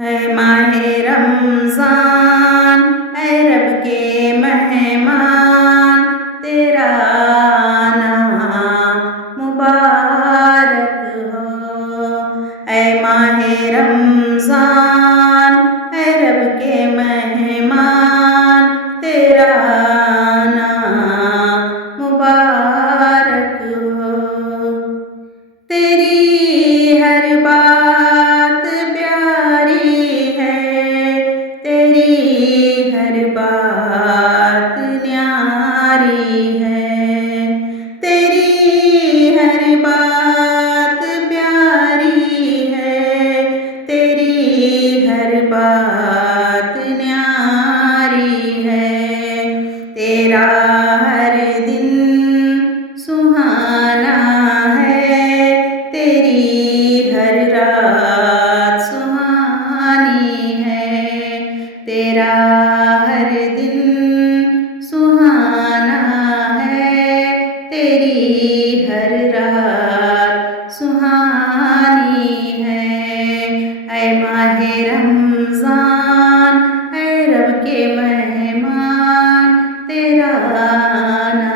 ہے ماہ رمضان، اے رب کے مہمان، تیرا آنا مبارک ہو۔ اے ماہ رمضان، اے رب کے مہمان، تیرا آنا مبارک ہو۔ تیری ہر بات پیاری ہے، تیری ہر بات نیاری ہے، تیری ہر بات پیاری ہے، تیری ہر بات نیاری ہے، تیرا ہر دن سہانا ہے، تیری ہر رات سہانی ہے، تیرا ہر دن سہانا ہے، تیری ہر رات سہانی ہے۔ اے ماہ رمضان، اے رب کے مہمان، تیرا آنا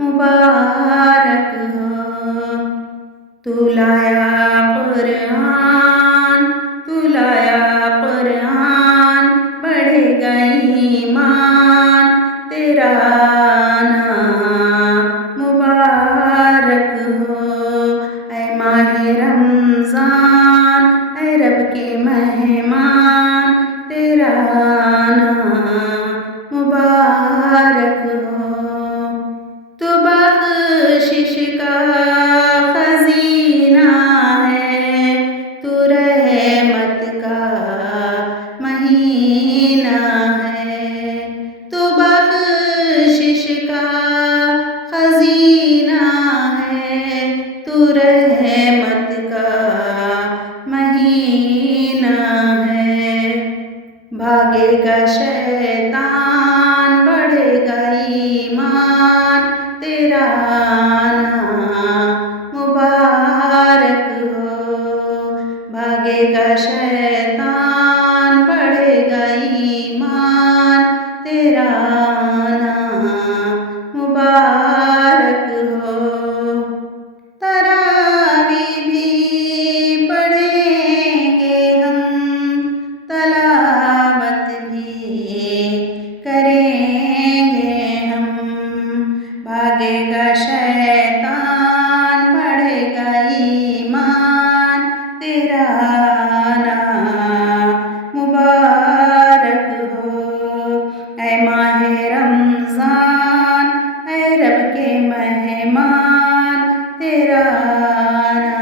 مبارک ہو۔ تو لایا قرآن، تو لایا قرآن، بڑھے گا ایمان، تیرا آنا مبارک ہو۔ اے ماہ رمضان، اے رب کے مہمان، تیرا آنا مبارک ہو۔ تو بخشش کا خزینہ ہے، تو رحمت کا مہینہ ہے، تو بخشش کا خزینہ ہے، تو رحمت کا مہینہ ہے۔ بھاگے گا شیطان، بڑھے گا ایمان، تیرا آنا مبارک ہو۔ بھاگے گا شیطان، بڑھے گا ایمان، تیرا آنا مبارک ہو۔ تراویح بھی پڑھیں گے ہم، تلاوت بھی کریں گے ہم، بھاگے گا شیطان، بڑھے گا ایمان، تیرا آنا مبارک ہو۔ اے ماہ رمضان، اے رب کے مہمان، تیرا آنا